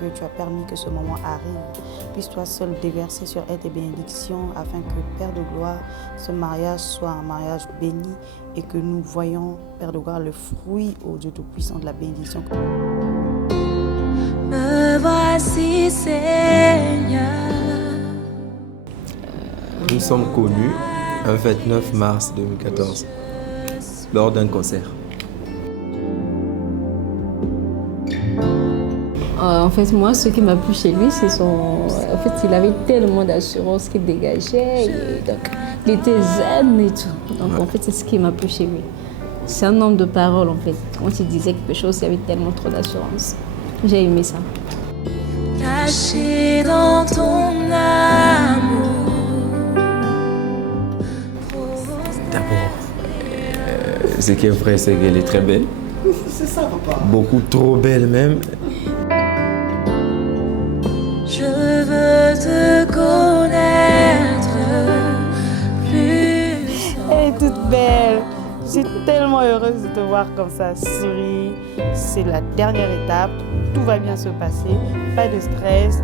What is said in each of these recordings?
que tu as permis que ce moment arrive. Puisse-toi seul déverser sur elle tes bénédictions afin que, Père de gloire, ce mariage soit un mariage béni et que nous voyons, Père de gloire, le fruit, ô Dieu Tout-Puissant, de la bénédiction. Me voici, Seigneur. Nous sommes connus un 29 mars 2014 lors d'un concert. En fait, moi, ce qui m'a plu chez lui, c'est son... En fait, il avait tellement d'assurance qu'il dégageait. Donc, il était zen et tout. Donc, en fait, c'est ce qui m'a plu chez lui. C'est un homme de parole, en fait. Quand il disait quelque chose, il y avait tellement trop d'assurance. J'ai aimé ça. Caché dans ton amour. D'abord, ce qui est vrai, c'est qu'elle est très belle. C'est ça, papa. Beaucoup trop belle même. Je veux te connaître plus. Elle est toute belle. Je suis tellement heureuse de te voir comme ça, Siri. C'est la dernière étape. Tout va bien se passer. Pas de stress.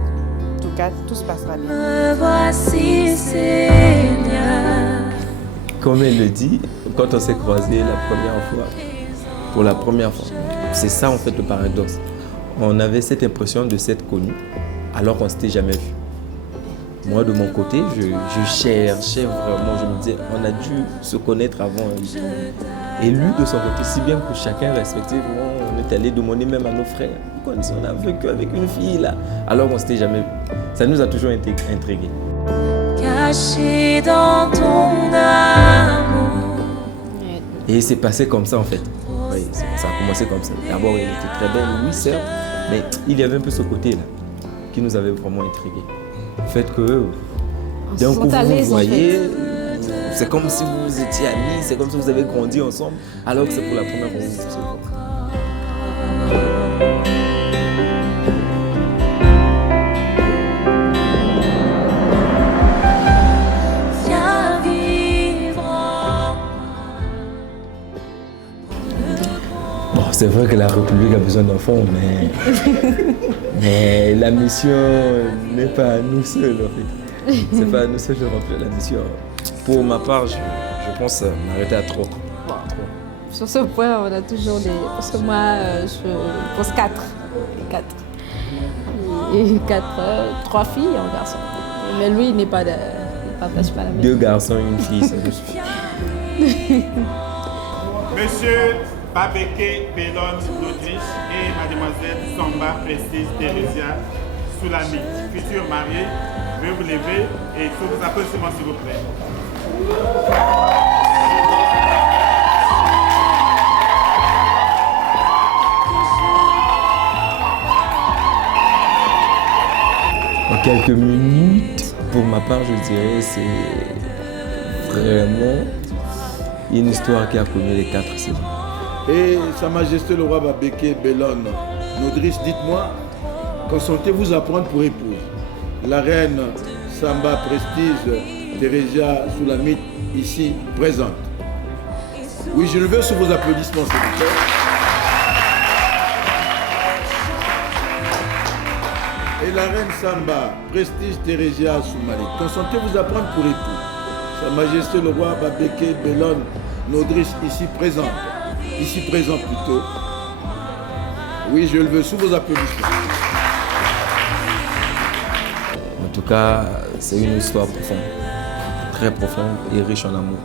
En tout cas, tout se passera bien. Me voici, Seigneur. Comme elle le dit, quand on s'est croisés la première fois, pour la première fois, c'est ça en fait le paradoxe. On avait cette impression de s'être connus alors qu'on ne s'était jamais vu. Moi de mon côté, je cherchais vraiment, je me disais, on a dû se connaître avant. Et lui de son côté, si bien que chacun respectivement, on est allé demander même à nos frères, comme si on a vécu avec une fille là, alors qu'on ne s'était jamais vu. Ça nous a toujours intrigués. Caché dans ton amour. Et c'est passé comme ça en fait. Oui, ça a commencé comme ça. D'abord, elle était très belle, oui certes, mais il y avait un peu ce côté là qui nous avait vraiment intrigués. Le fait que d'un coup vous vous voyez, c'est comme si vous étiez amis, c'est comme si vous avez grandi ensemble, alors que c'est pour la première fois que vous vous voyez. Bon, c'est vrai que la République a besoin d'enfants, mais la mission n'est pas à nous seuls en fait. C'est pas à nous seuls de remplir la mission. Pour ma part, je pense m'arrêter à 3. Sur ce point, on a toujours des... Parce que moi, je pense 4. 4. Et 3 filles et un garçon. Mais lui, il n'est pas de... Il partage pas la même. 2 garçons et une fille, ça me suffit. Monsieur Babeke Bellon d'Autriche et mademoiselle Samba Prestige Theresia Soulami, futurs mariés, veuillez vous lever et sous vos applaudissements s'il vous plaît. En quelques minutes, pour ma part, je dirais, c'est vraiment une histoire qui a connu les 4 saisons. Et Sa Majesté le roi Babeke Bellon Nodriche, dites-moi, consentez-vous à prendre pour épouse la reine Samba Prestige Theresia Soulami, ici présente? Oui, je le veux sous vos applaudissements, s'il vous plaît. Et la reine Samba Prestige Theresia Soulami, consentez-vous à prendre pour époux Sa Majesté le roi Babeke Bellon Nodriche, ici présente? Ici présent plutôt. Oui, je le veux sous vos applaudissements. En tout cas, c'est une histoire profonde, très profonde et riche en amour.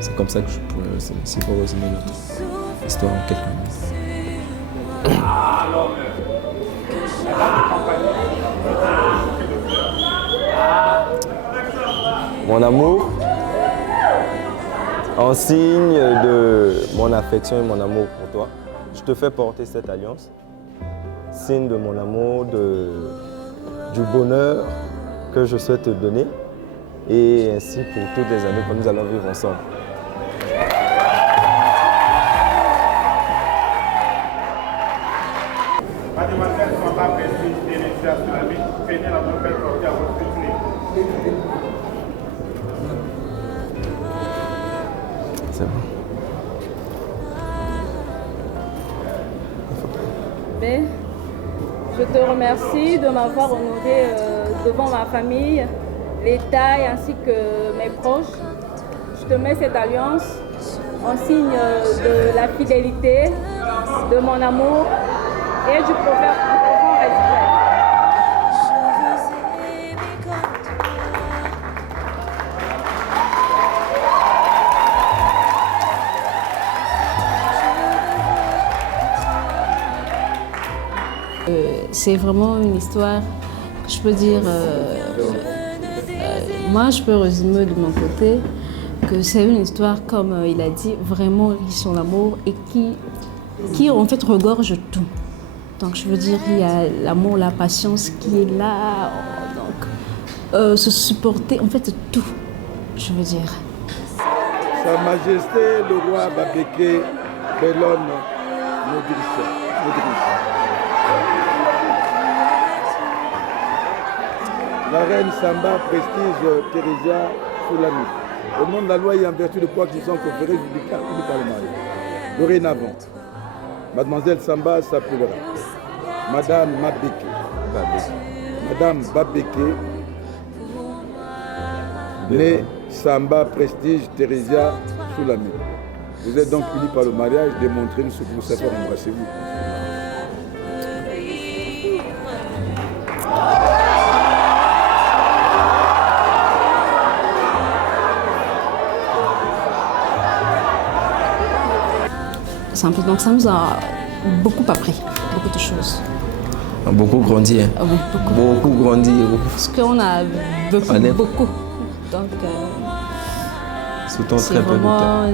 C'est comme ça que je pourrais résumer notre histoire en quelques minutes. Mon amour, en signe de mon affection et mon amour pour toi, je te fais porter cette alliance, signe de mon amour, du bonheur que je souhaite te donner et ainsi pour toutes les années que nous allons vivre ensemble. Mademoiselle Samba Prestige Theresia Soulami, faites la nouvelle portée à votre futur époux. C'est bon. Mais je te remercie de m'avoir honoré devant ma famille, l'État et ainsi que mes proches. Je te mets cette alliance en signe de la fidélité, de mon amour et du profond respect. C'est vraiment une histoire, je peux dire, moi je peux résumer de mon côté que c'est une histoire, comme il a dit, vraiment riche en amour et qui en fait regorge tout. Donc je veux dire, il y a l'amour, la patience qui est là, donc se supporter, en fait tout, je veux dire. Sa Majesté le roi Babeke Bellon Nodriss. La reine Samba Prestige Thérésia Soulami. Au nom de la loi et en vertu de quoi qu'ils sont conférés, je déclare unis par le mariage. Dorénavant, Mademoiselle Samba s'appellera Madame Mabeke. Madame Babeke, née Samba Prestige Thérésia Soulami. Vous êtes donc unis par le mariage, démontrez-nous ce que vous savez faire, embrassez-vous. Donc ça nous a beaucoup appris, beaucoup de choses. Beaucoup grandi. Hein. Oui, beaucoup grandi. Parce qu'on a beaucoup. Donc c'est vraiment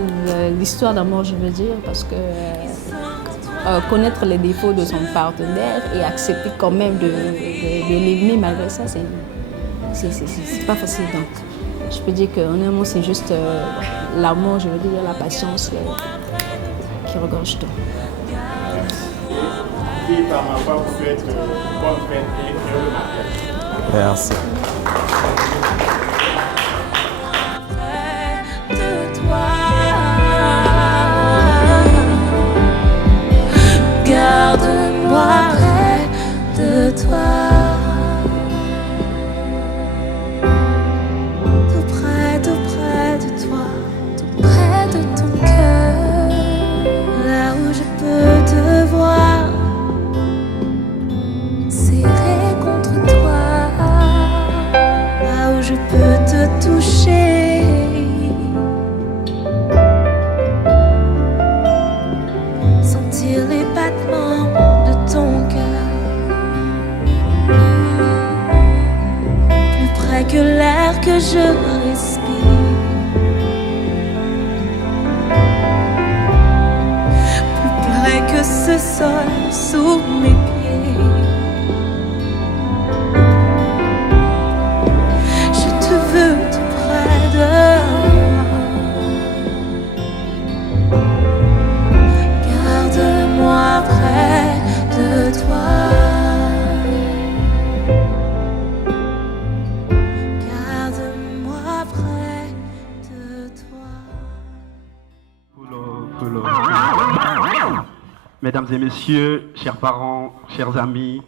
l'histoire d'amour, je veux dire, parce que connaître les défauts de son partenaire et accepter quand même de l'aimer malgré ça, c'est pas facile. Donc je peux dire que honnêtement c'est juste l'amour, je veux dire, la patience qui regorge tout. Qui par ma part vous faites bonne fête et heureux mariage. Merci. De toi, garde-moi près de toi, tout près de toi, tout près de ton cœur, là où je peux te voir serré contre toi, là où je peux te toucher, sentir les battements de ton cœur, plus près que l'air que je respire, plus près que ce sol sous mes pieds. Je te veux tout près de moi. Garde-moi près de toi. Garde-moi près de toi. Mesdames et messieurs, chers parents, chers amis,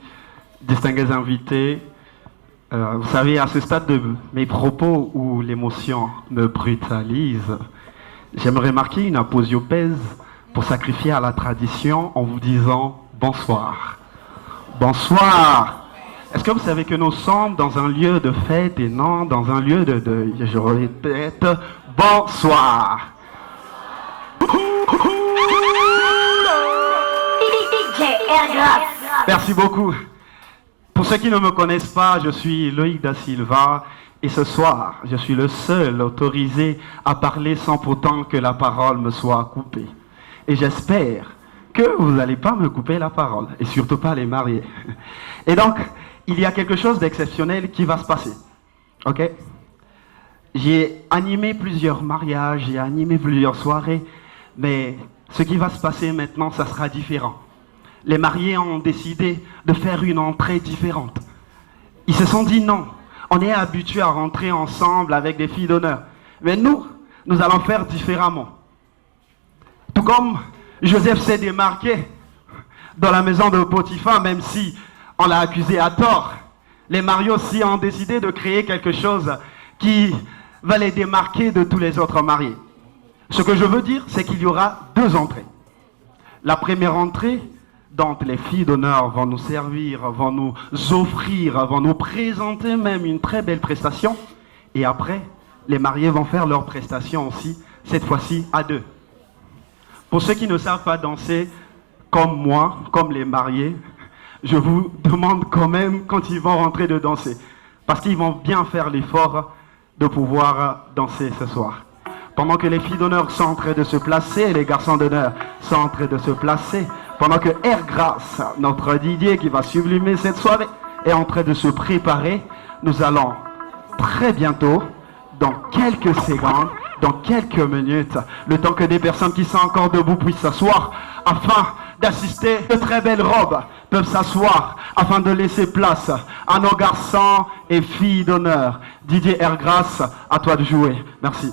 distingués invités, vous savez, à ce stade de mes propos où l'émotion me brutalise, j'aimerais marquer une aposiopèse pour sacrifier à la tradition en vous disant bonsoir. Bonsoir. Est-ce que vous savez que nous sommes dans un lieu de fête et non dans un lieu de deuil? Je répète, bonsoir. Merci beaucoup. Pour ceux qui ne me connaissent pas, je suis Loïc Da Silva et ce soir, je suis le seul autorisé à parler sans pourtant que la parole me soit coupée. Et j'espère que vous n'allez pas me couper la parole et surtout pas les mariés. Et donc, il y a quelque chose d'exceptionnel qui va se passer. Ok? J'ai animé plusieurs mariages, j'ai animé plusieurs soirées, mais ce qui va se passer maintenant, ça sera différent. Les mariés ont décidé de faire une entrée différente. Ils se sont dit non, on est habitué à rentrer ensemble avec des filles d'honneur. Mais nous allons faire différemment. Tout comme Joseph s'est démarqué dans la maison de Potiphar, même si On l'a accusé à tort. Les mariés aussi ont décidé de créer quelque chose qui va les démarquer de tous les autres mariés. Ce que je veux dire, c'est qu'il y aura 2 entrées. La première entrée, dont les filles d'honneur vont nous servir, vont nous offrir, vont nous présenter même une très belle prestation. Et après, les mariés vont faire leur prestation aussi, cette fois-ci à 2. Pour ceux qui ne savent pas danser comme moi, comme les mariés, je vous demande quand même, quand ils vont rentrer, de danser. Parce qu'ils vont bien faire l'effort de pouvoir danser ce soir. Pendant que les filles d'honneur sont en train de se placer, et les garçons d'honneur sont en train de se placer, pendant que Air Grâce, notre Didier qui va sublimer cette soirée, est en train de se préparer, nous allons très bientôt, dans quelques secondes, dans quelques minutes, le temps que des personnes qui sont encore debout puissent s'asseoir, afin d'assister de très belles robes, peuvent s'asseoir, afin de laisser place à nos garçons et filles d'honneur. Didier Air Grâce, à toi de jouer. Merci.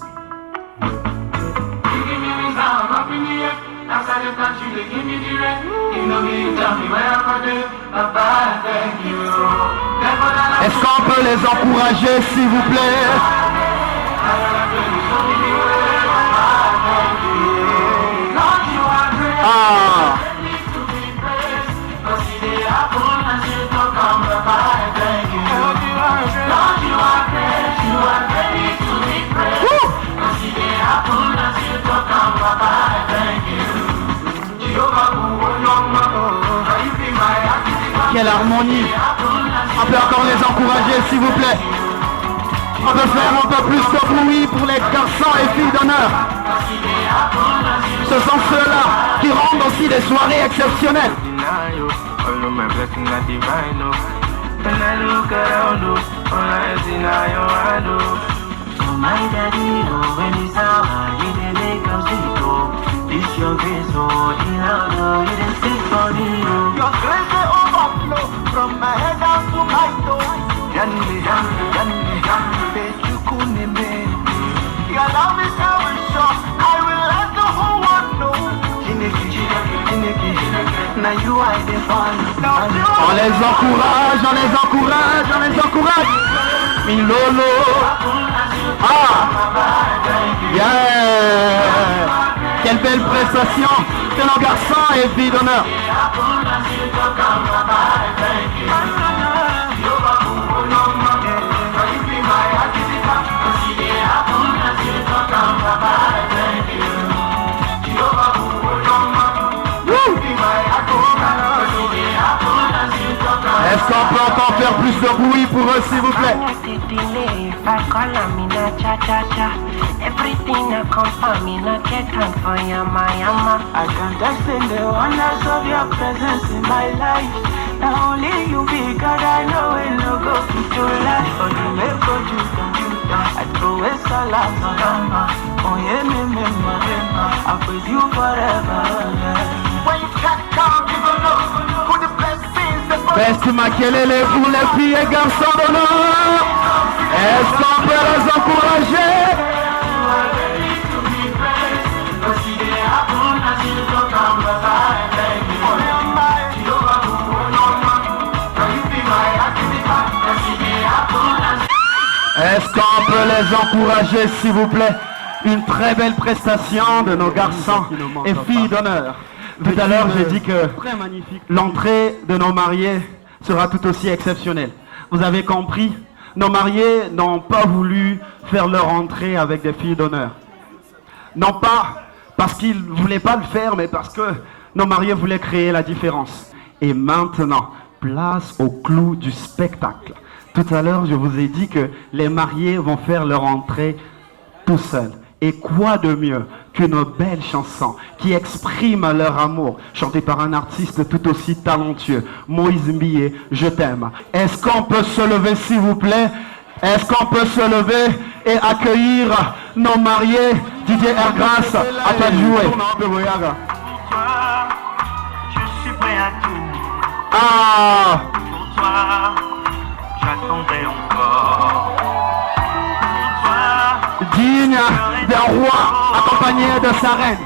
Est-ce qu'on peut les encourager, s'il vous plaît? Ah. Quelle harmonie! On peut encore les encourager, s'il vous plaît. On peut faire un peu plus de bruit pour les garçons et filles d'honneur. Ce sont ceux-là qui rendent aussi des soirées exceptionnelles. From my head down to my toes, Yanni, your love is how it's short. I will let the whole world know. Now you are the fun. On les encourage, on les encourage, on les encourage. Milolo. Ah. Yeah. Quelle belle prestation de nos garçons et filles d'honneur. Est-ce qu'on peut encore faire plus de bruit pour eux, s'il vous plaît? Everything I come for me, not get time for yama yama. I can't explain the wonders of your presence in my life. Now only you be God, I know it no go to life. But you make good you I throw a salam, oh yeah, me, I'll praise you forever. When you can't come, you don't know who the blessings that Best Makelele pour les filles et garçons d'honneur. Est-ce qu'on peut les encourager? Est-ce qu'on peut les encourager, s'il vous plaît? Une très belle prestation de nos garçons et filles d'honneur. Tout à l'heure, j'ai dit que l'entrée de nos mariés sera tout aussi exceptionnelle. Vous avez compris? Nos mariés n'ont pas voulu faire leur entrée avec des filles d'honneur. Non pas parce qu'ils ne voulaient pas le faire, mais parce que nos mariés voulaient créer la différence. Et maintenant, place au clou du spectacle. Tout à l'heure, je vous ai dit que les mariés vont faire leur entrée tout seuls. Et quoi de mieux qu'une belle chanson qui exprime leur amour, chantée par un artiste tout aussi talentueux, Moïse Mbié, Je t'aime. Est-ce qu'on peut se lever, s'il vous plaît? Est-ce qu'on peut se lever et accueillir nos mariés? Didier Air Grâce, à toi de jouer. Je suis prêt à tout. Ah! Pour toi, j'attendrai encore. Pour toi, Digne d'un roi accompagné de sa reine.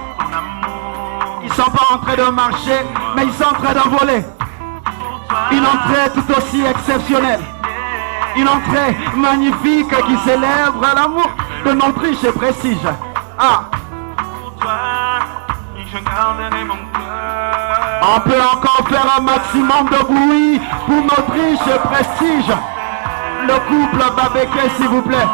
Ils ne sont pas en train de marcher, mais ils sont en train d'envoler. pour toi, Une entrée tout aussi exceptionnelle. Une entrée magnifique qui célèbre l'amour de notre riche et prestige. Ah. On peut encore faire un maximum de bruit pour notre riche et prestige. Le couple Babeke, s'il vous plaît.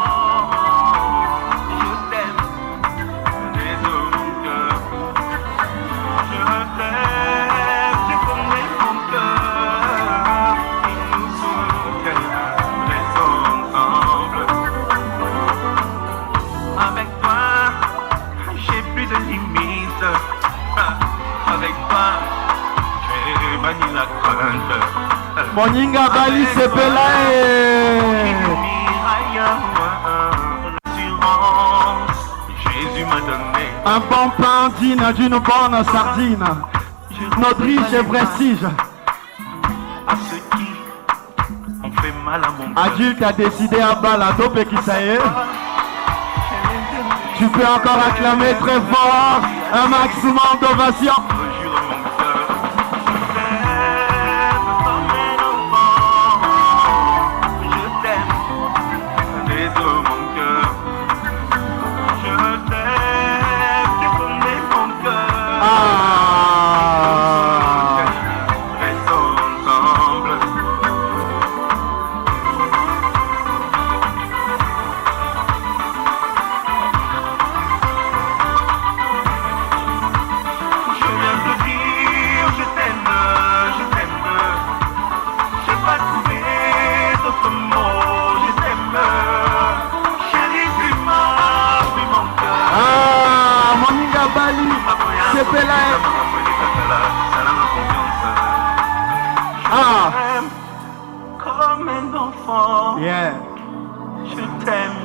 Moninga Bali Sepelae. Un bon pain digne d'une bonne sardine. Notre riche et prestige. À ceux qui ont fait mal à mon cœur. Adulte a décidé à balado Pekisaye. Tu peux encore acclamer très fort un maximum d'ovation. Comme un enfant, Yeah. je t'aime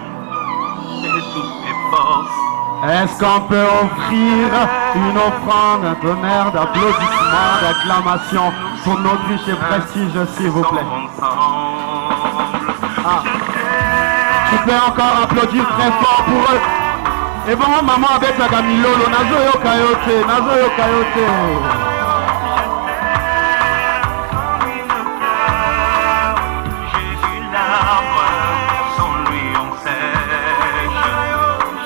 de toutes mes forces. Est-ce qu'on peut offrir une offrande, un tonnerre d'applaudissements, d'acclamations pour notre riche et prestige, s'il vous plaît? Ah. Tu peux encore applaudir très fort pour eux. Et bon, maman avec la Camilolo, Nazo yo kayote, Nazo yo kayote. Jésus l'arbre, sans lui on sèche.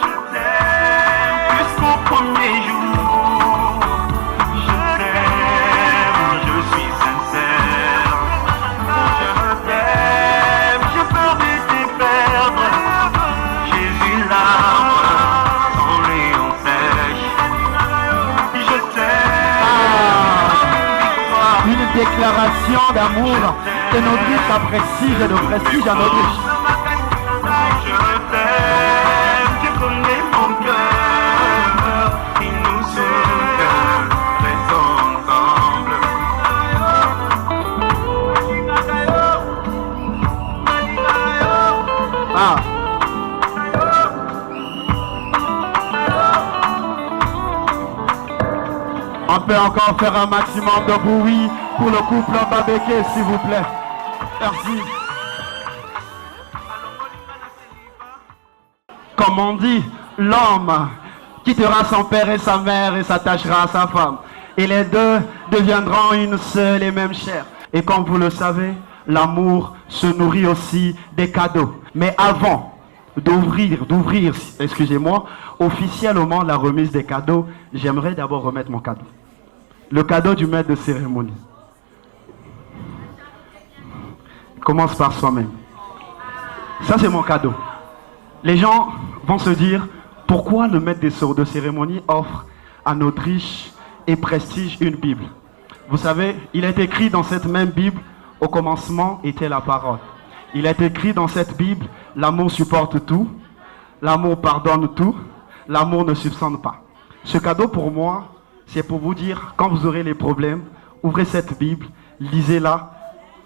Je t'aime jusqu'au premier jour. Je t'aime, je suis sincère. Je t'aime, je peux te perdre. Jésus l'arbre, sans lui on sèche. Je t'aime. Une déclaration d'amour de notre riche à prestige et de prestige à notre riche. Je t'aime, tu connais mon cœur, et nous sommes ensemble. Ah. On peut encore faire un maximum de bruit pour le couple Babeke, s'il vous plaît. Merci. Comme on dit, l'homme quittera son père et sa mère et s'attachera à sa femme. Et les deux deviendront une seule et même chair. Et comme vous le savez, l'amour se nourrit aussi des cadeaux. Mais avant d'ouvrir, excusez-moi, officiellement la remise des cadeaux, j'aimerais d'abord remettre mon cadeau. Le cadeau du maître de cérémonie. Commence par soi-même. Ça, c'est mon cadeau. Les gens vont se dire, pourquoi le maître de cérémonie offre à notre riche et prestige une Bible? Vous savez, il est écrit dans cette même Bible, au commencement était la parole. Il est écrit dans cette Bible, l'amour supporte tout, l'amour pardonne tout, l'amour ne subsiste pas. Ce cadeau pour moi, c'est pour vous dire, quand vous aurez les problèmes, ouvrez cette Bible, lisez-la,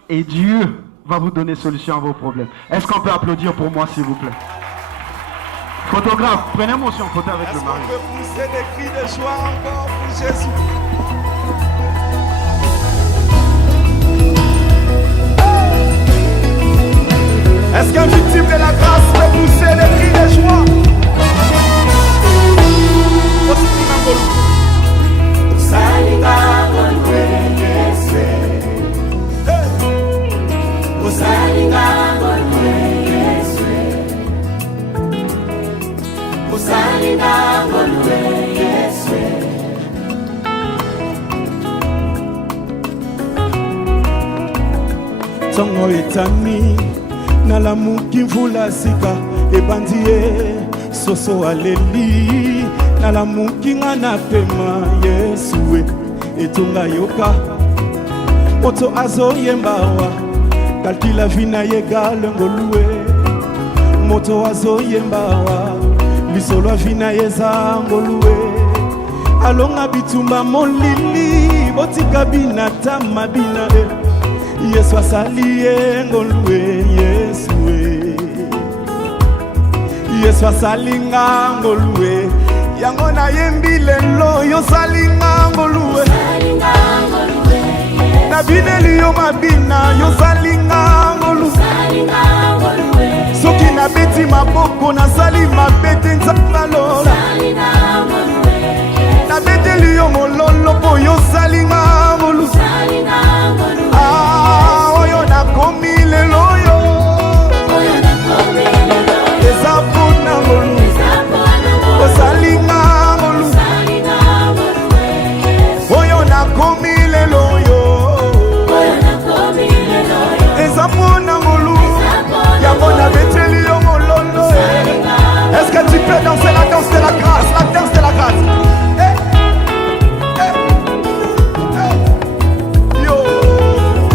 et Dieu va vous donner solution à vos problèmes. Est-ce qu'on peut applaudir pour moi, s'il vous plaît? Photographe, prenez-moi aussi en photo avec le mari. Est-ce qu'on peut pousser des cris de joie encore pour Jésus? Est-ce qu'un victime de la grâce peut pousser des cris de joie? ntongo etani nalamuki mvula sika ebandi ye soso aleli nalamuki nga na pema Yesu etonga yoka moto azoyembawa kalkila vina yegale ngolue moto azoyembawa lisolo avina yeza ngolue alonga bitumba molili botika binata mabina Yesu asali ngolue Yesu asali ngolue yango na yembile lo yo sali ngolue na bineli yo mabina yo sali ngolue soki na beti maboko na sali mabete nzamba lola na beteli yo mololo po yo sali ngolue oyo nakomi lelo yo eza mpona ngolue osali ngolue oyo nakomi lelo yo eza mpona ngolue yango na beteli yo mololo. Est-ce que tu peux danser la danse de la grâce, la danse de la grâce? Yo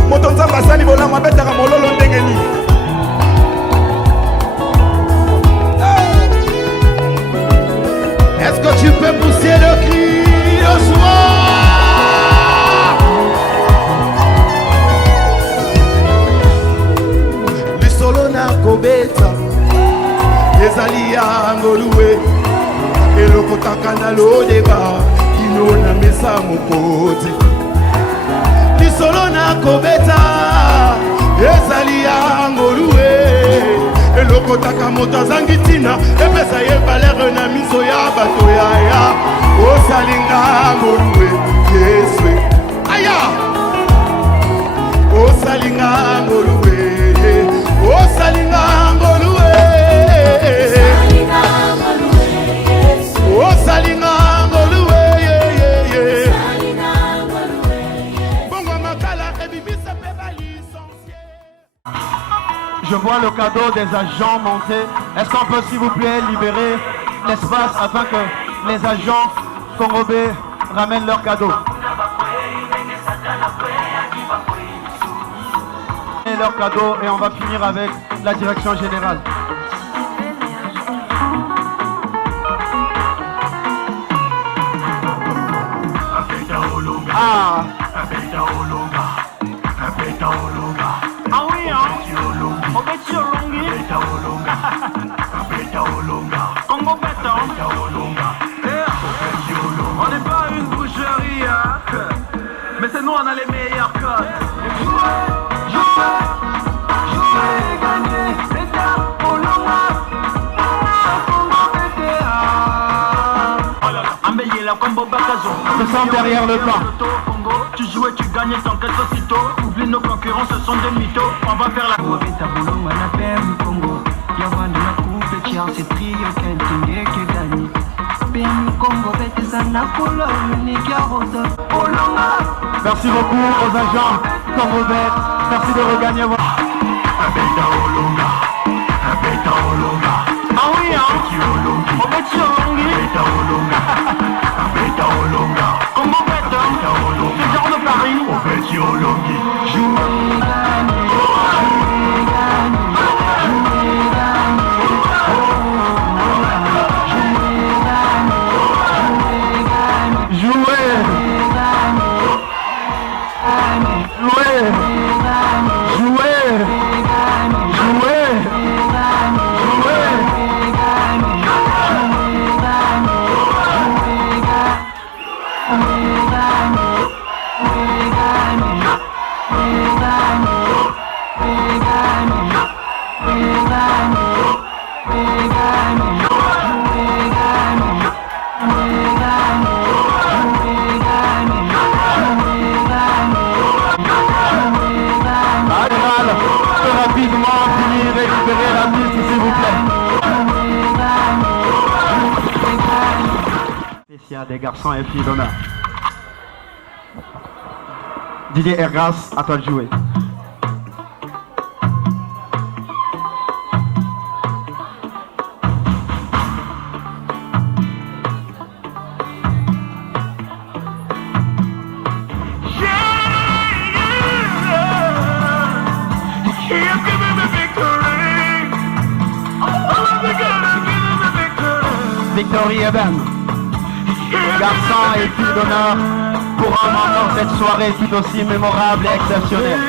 moto nzambe asali bolamo abetaka mololo ndenge nini? Est-ce que tu peux pousser le cri au soir? Lisolo na kobeta ezali ya ngolue elokotaka na lodeba kino na mesa mokoti lisolo na kobeta ezali ya ngolue elokotaka moto azangi ntina epesa ye valere na miso ya bato yaya osalinga ngolue Yesu aya osalinga ngolue osalinga ngolue osalinga ngolue bongo makala ebibisa pe balicencié. Je vois le cadeau des agents monter. Est-ce qu'on peut s'il vous plaît libérer l'espace afin que les agents congolais ramènent leur cadeau? Et leur cadeau et on va finir avec la direction générale. Ah oui, hein? Congo Beta. On n'est pas une boucherie, hein? Mais c'est nous, on a les meilleurs codes. Je sens derrière le camp. Tu jouais, tu gagnais, t'enquêtes aussitôt. Oublie nos concurrents, ce sont des mythos. On va faire la Merci beaucoup aux agents congolais. Merci de regagner votre... Ah oui, hein? On va être sur Comment fait-on? C'est genre de Paris. On fait sur des garçons et filles d'honneur. Didier Ergas, à toi de jouer. Victory Eben. Garçons et filles d'honneur pour rendre encore cette soirée tout aussi mémorable et exceptionnelle.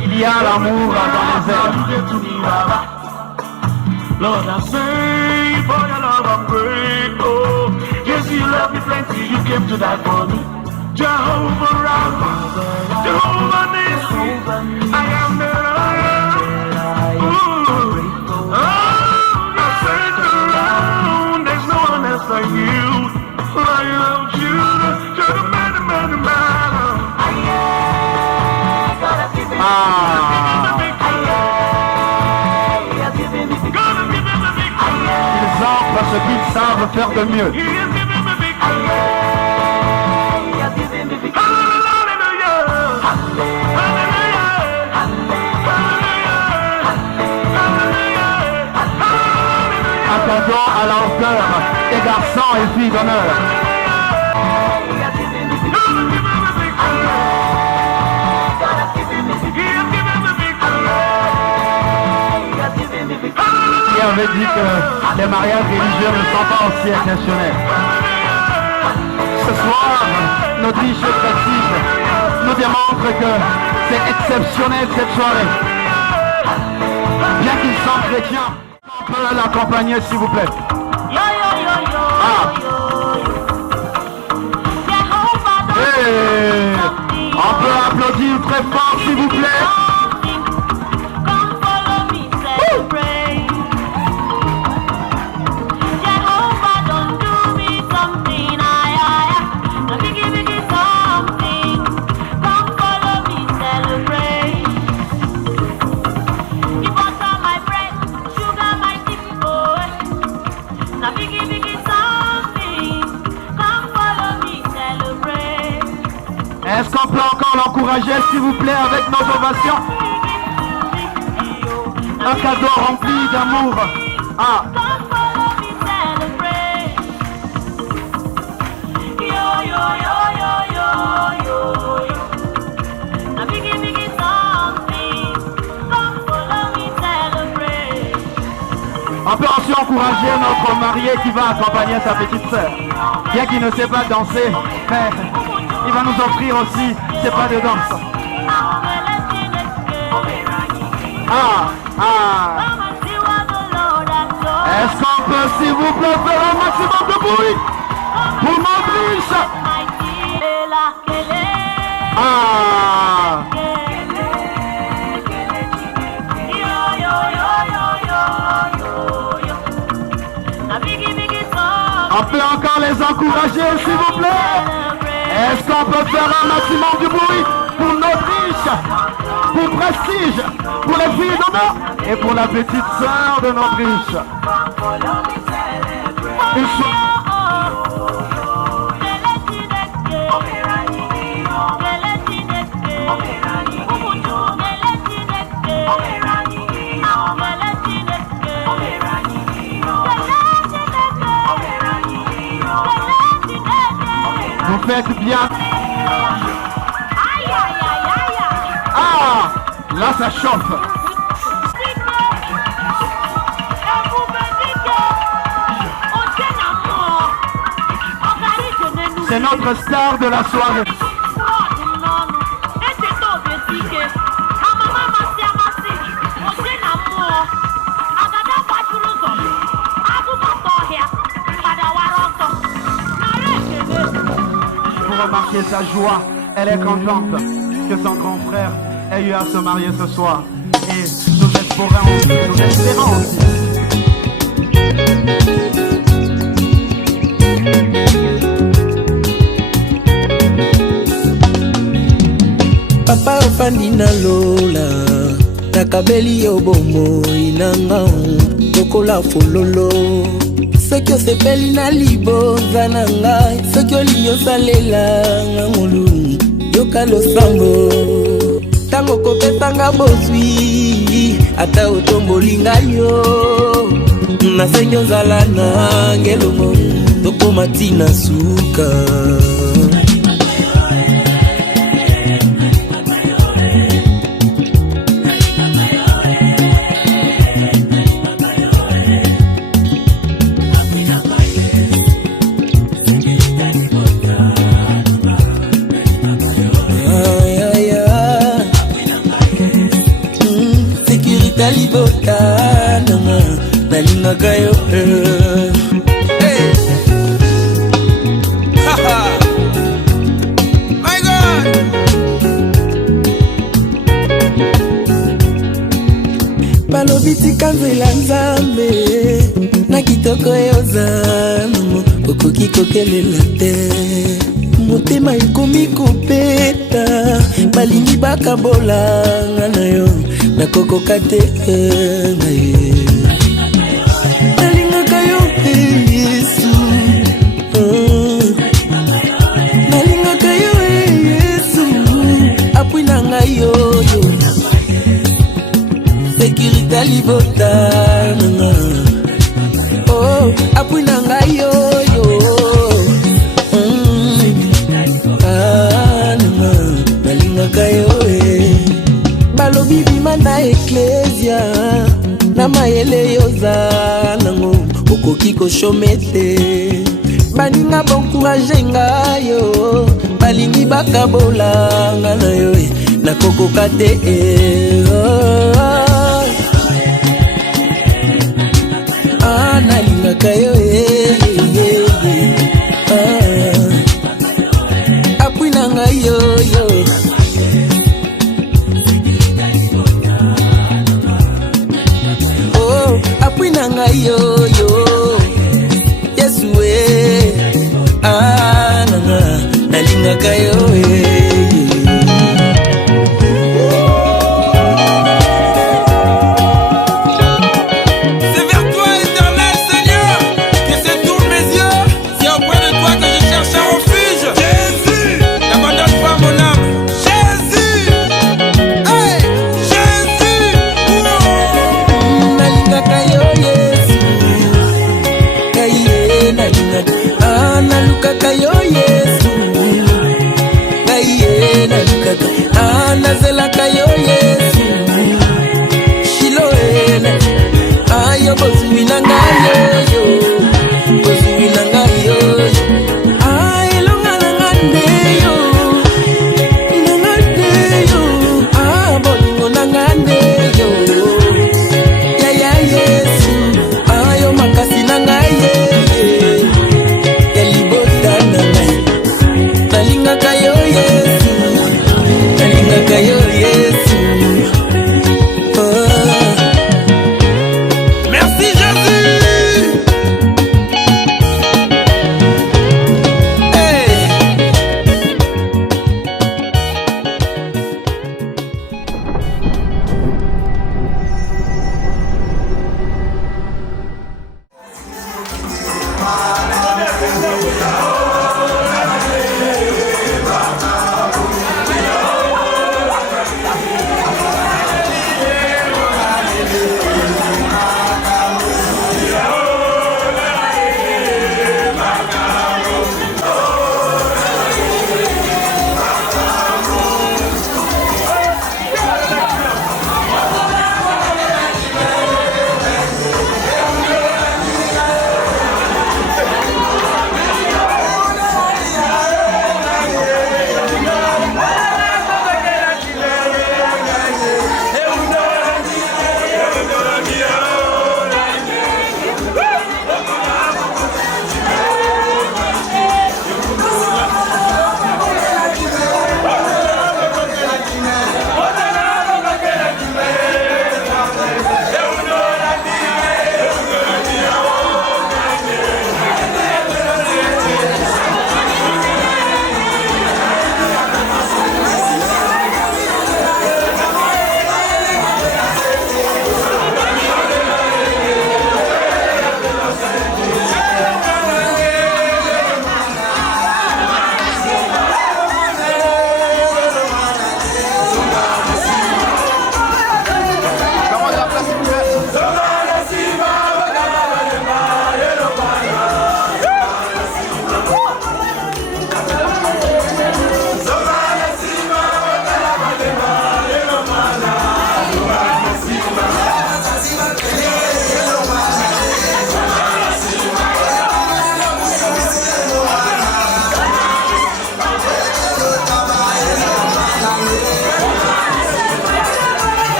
Il y a l'amour dans les airs. Lord, I say for your love I'm grateful. Yes, you love me plenty, you came to die for me. Jehovah Rapha, Jehovah Nissi, I am that I am. Ooh. Oh, I search around, there's no one else like you. Lion of Judah, you're the man, the man, the man. Ils offrent ce qu'ils savent faire de mieux. Un cadeau à la hauteur des garçons et filles d'honneur. Qui avait dit que les mariages religieux ne sont pas aussi exceptionnels. Ce soir, notre riche prestige nous démontre que c'est exceptionnel cette soirée. Bien qu'ils sont chrétiens, on peut l'accompagner s'il vous plaît. Ah. Hey. On peut applaudir très fort s'il vous plaît. Est-ce qu'on peut encore l'encourager, s'il vous plaît, avec nos ovations? Un cadeau rempli d'amour. Ah. On peut aussi encourager notre marié qui va accompagner sa petite sœur. Bien qu'il ne sait pas danser, mais il va nous offrir aussi ses pas de danse. Est-ce qu'on peut, s'il vous plaît, faire un maximum de bruit pour notre riche? On peut encore les encourager, s'il vous plaît. Est-ce qu'on peut faire un maximum de bruit pour notre riche, pour Prestige, pour les filles d'honneur et pour la petite sœur de notre riche? Vous faites bien. Ah, là ça chauffe. C'est notre star de la soirée. Vous remarquez sa joie, elle est contente que son grand frère ait eu à se marier ce soir. Et nous espérons aussi. Papa ofandi na lola nakabeli yo bomo inanga lokola fololo soki osepeli na liboza na ngai soki olingi osalela nga ngolu yoka losambo ntango kopesanga bozwi ata otomboli ngai yo nasengi ozala na ngelongo tokoma ntina suka. libota nanga nalingaka yo My God. balobi tika nzela nzambe na kitoko yozanamo okoki kokelela te motema ekomi kopeta balingi bakabolanga na yo nakokoka te nalingaka yo Yesu nalingaka yo Yesu apui na ngai yoyo sécurité libota nanga oh apui na ngai yoyo nalingaka yo balobi bima na eklesia na mayele yoza nango okoki koshome te baninga boncourage ngai yo balingi bakabolanga na yo nakokoka te nalingaka yo apui na ngai yoyo oh apui na ngai yoyo Yesu nanga nalingaka yo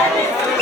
Thank you.